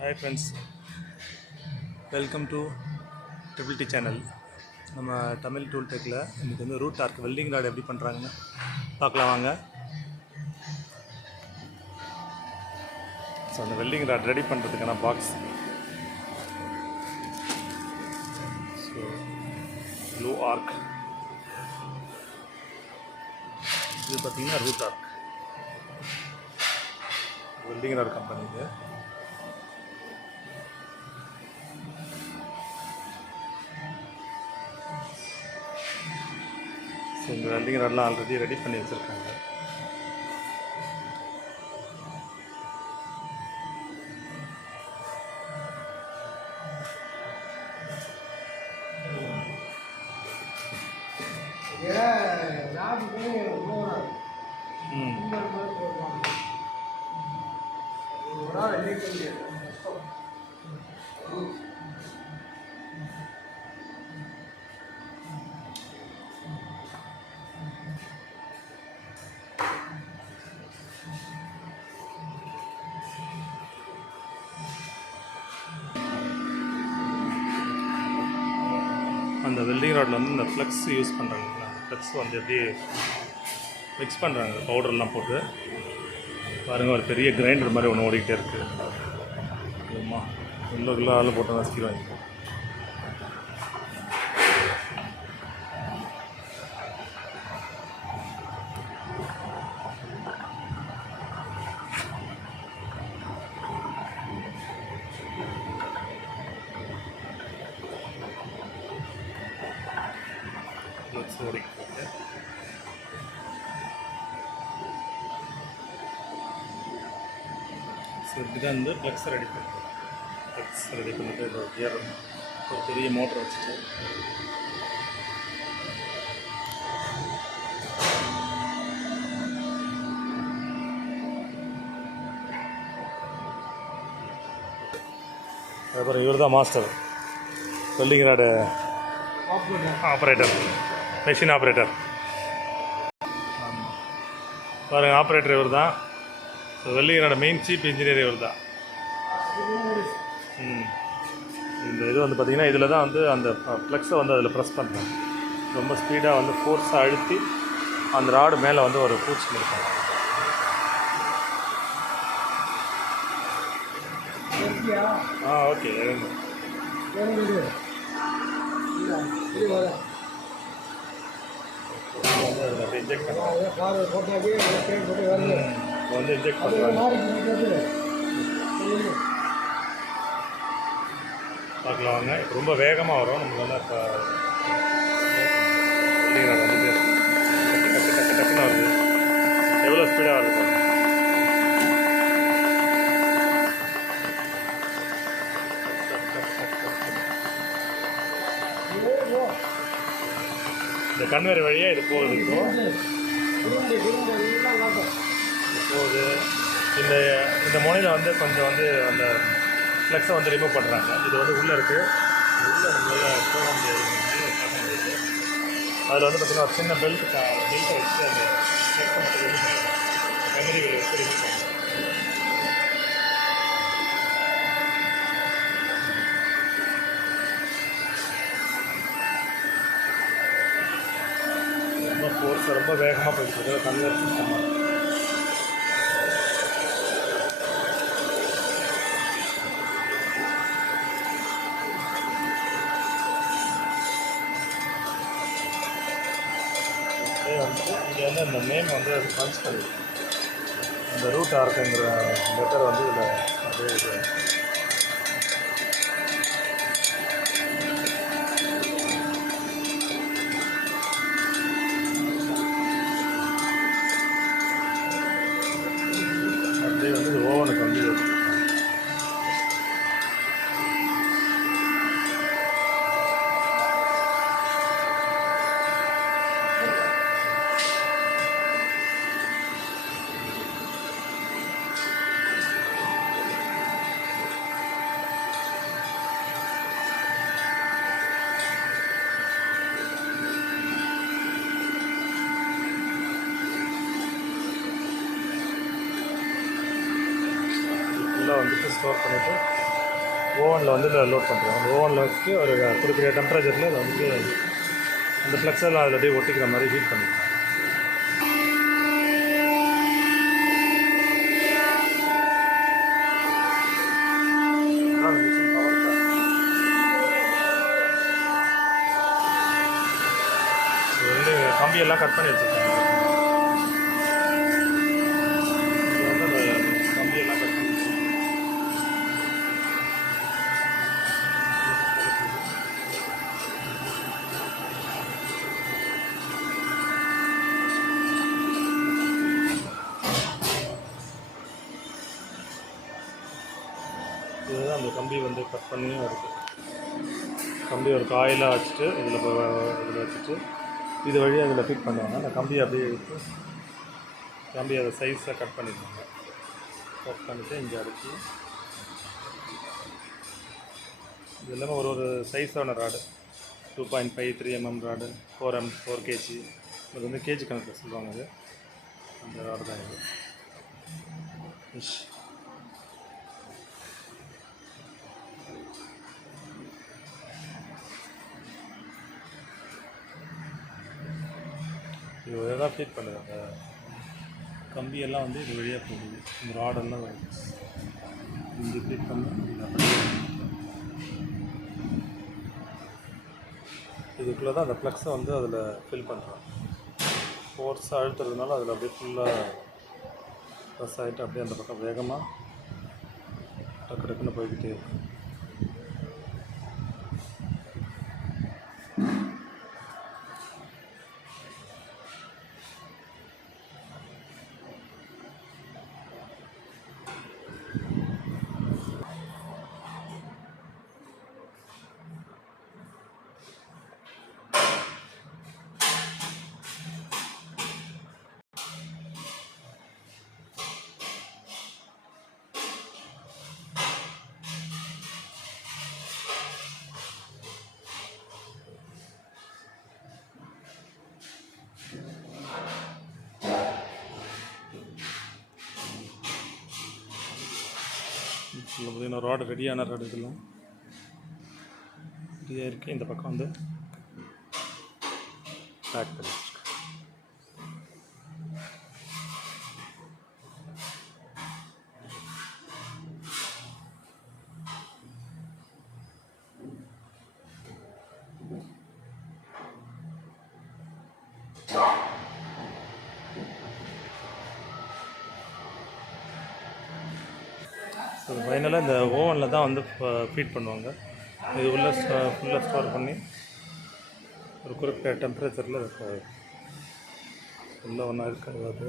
Hi friends, welcome to triple T channel. நம்ம Tamil tool டெக்கில் இன்றைக்கி வந்து ரூட் ஆர்க் வெல்டிங் ராட் எப்படி பண்ணுறாங்கன்னு பார்க்கலாம் வாங்க. ஸோ அந்த வெல்டிங் ராட் ரெடி பண்ணுறதுக்கான பாக்ஸ். ஸோ ப்ளூ ஆர்க், இது பார்த்திங்கன்னா root arc welding rod company. இது ஸோ இந்த வெல்டிங் ராட்லாம் ஆல்ரெடி ரெடி பண்ணி வச்சுருக்காங்க. அந்த வெல்டிங் ராடில் வந்து இந்த ஃப்ளெக்ஸ் யூஸ் பண்ணுறாங்க. ஃப்ளெக்ஸ் வந்து எப்படி மிக்ஸ் பண்ணுறாங்க, பவுடர்லாம் போட்டு பாருங்கள். ஒரு பெரிய கிரைண்டர் மாதிரி ஒன்று ஓடிக்கிட்டே இருக்குது. ஆமாம், 1 கிலோ ஆள் போட்டு நசுக்கிடுவாங்க. ஸோ இப்படி தான் வந்து ஃப்ளெக்ஸ் ரெடி பண்ணுறது. ஃப்ளெக்ஸ் ரெடி பண்ணிட்டு ஒரு கியர், ஒரு பெரிய மோட்டர் வச்சுட்டு அதுக்கப்புறம் இவர் தான் master, welding rod operator, machine operator. பாருங்கள், ஆப்ரேட்டர் இவர் தான். So welding rod main chief engineer இவர் தான். இந்த இது வந்து பார்த்திங்கன்னா இதில் தான் வந்து அந்த ஃப்ளெக்ஸை வந்து அதில் ப்ரெஸ் பண்ணுறாங்க. ரொம்ப ஸ்பீடாக வந்து ஃபோர்ஸாக அழுத்தி அந்த ராடு மேலே வந்து ஒரு பூச்சி இருப்பாங்க. ஓகே, இன்ஜெக்ட் வந்து இன்ஜெக்ட் பண்ணுறாங்க. பார்க்கலாம் வாங்க. ரொம்ப வேகமாக வரும். நமக்கு வந்து இப்போ வந்துட்டு டக்குன்னு வருது. எவ்வளோ ஸ்பீடாக வருது. இந்த கன்வேர் வழியாக இது போகுது. போகுது. இந்த முனையில் வந்து கொஞ்சம் வந்து அந்த ஃப்ளெக்ஸை வந்து ரிமூவ் பண்ணுறாங்க. இது வந்து உள்ளே இருக்குது. உள்ளே நம்மளால் போக முடியாது. அதில் வந்து பார்த்திங்கன்னா ஒரு சின்ன பெல்ட்டை வச்சு அந்த ஃப்ளெக்ஸை மட்டும் ரிமூவ் பண்ணுறாங்க. மெமரிகளை வச்சு ரிமூவ் பண்ணுறாங்க. ரொம்ப ஃபோர்ஸ், ரொம்ப வேகமாக போயிட்டு கன்வேர் சிஸ்டம். இங்கே வந்து இந்த நேம் வந்து அது பஞ்ச் பண்ணிடுது. இந்த ரூட் ஆர்க்குங்கிற லெட்டர் வந்து இதில் அப்படியே இது அப்படியே வந்து இது ஓவனுக்கு வந்து ஃபுல்லாக வந்துட்டு ஸ்டோர் பண்ணிவிட்டு ஓவனில் வந்து இதில் லோட் பண்ணுறோம். அந்த ஓவனில் வச்சு ஒரு குறிப்பிட்ட டெம்பரேச்சரில் அதை வந்து அந்த ஃப்ளெக்ஸெல்லாம் அதில் அப்படியே ஒட்டிக்கிற மாதிரி ஹீட் பண்ணிக்கலாம். இது வந்து கம்பியெல்லாம் கட் பண்ணி வச்சுருக்காங்க. இது வந்து அந்த கம்பியெல்லாம் கட் பண்ணி வச்சுருக்காங்க. இதுதான் அந்த கம்பி வந்து கட் பண்ணியும் இருக்குது. கம்பி ஒரு காயிலாக வச்சுட்டு இதில் வச்சுட்டு இது வழியாக அதில் ஃபிட் பண்ணுவாங்க. அந்த கம்பியை அப்படியே எடுத்து கம்பி அதை சைஸாக கட் பண்ணிடுவாங்க. கட் பண்ணிவிட்டு இங்கே அடிச்சு இது எல்லாமே ஒரு சைஸான ராடு 2.5 3 mm ராடு 4 kg. இது வந்து கேஜி கணக்கில் சொல்லுவாங்க. இது அந்த ராடு தான் இது. இது தான் ஃபீட் பண்ணுது. அந்த கம்பியெல்லாம் வந்து இது வழியாக போகுது. இந்த ராடெல்லாம் இங்கே ஃபீட் பண்ணி இதுக்குள்ளே தான் அந்த ப்ளக்ஸை வந்து அதில் ஃபில் பண்ணுறோம். ஃபோர்ஸாக அழுத்துறதுனால அதில் அப்படியே ஃபுல்லாக ப்ரெஸ் ஆகிட்டு அப்படியே அந்த பக்கம் வேகமாக டக்கு டக்குன்னு போய்கிட்டே இருக்கும். இதில் பார்த்தீங்கன்னா ராடு ரெடியான ராடு இதெல்லாம் ரெடியாக இருக்குது. இந்த பக்கம் வந்து பேக் பண்ணி ஸோ ஃபைனலாக இந்த ஓவனில் தான் வந்து ஃபீட் பண்ணுவாங்க. இது உள்ள ஃபுல்லாக ஸ்டோர் பண்ணி ஒரு குறிப்பிட்ட டெம்பரேச்சரில் உள்ள ஒன்றா இருக்காது. அது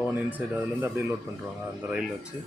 ஓவன் இன்சைடு அதுலேருந்து அப்படியே லோட் பண்ணுறாங்க அந்த ரயில் வச்சு.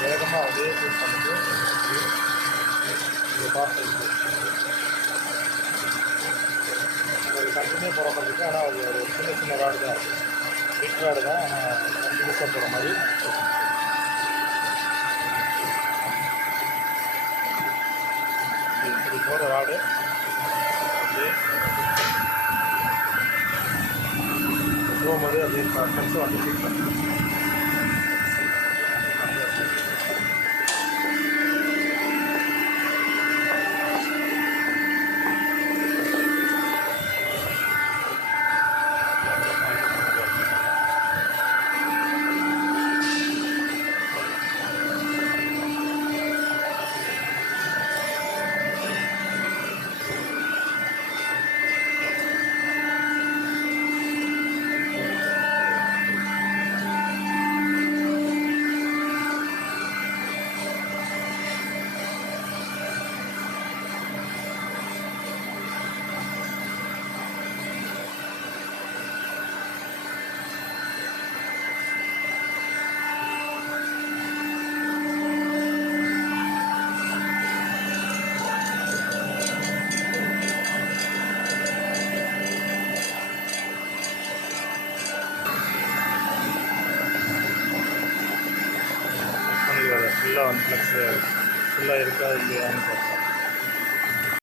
வேகமாக அதே யூஸ் பண்ணிட்டு இதை பார்த்து ஒரு கண்டினியூ போகிற மாதிரி இருக்குது. ஆனால் அது ஒரு சின்ன சின்ன ராடு தான் இருக்குது, பிக் ராடு தான். ஆனால் கண்டினியூஸாக போகிற மாதிரி இப்படி போகிற ராடு அப்படியே போகும்போது அப்படியே ஃப்ரெண்ட்ஸும் வந்து ஃபிட் பண்ணி ஃபுல்லாக வந்து ஃப்ளக்ஸு ஃபுல்லாக இருக்கா இல்லையான்னு பார்க்கலாம்.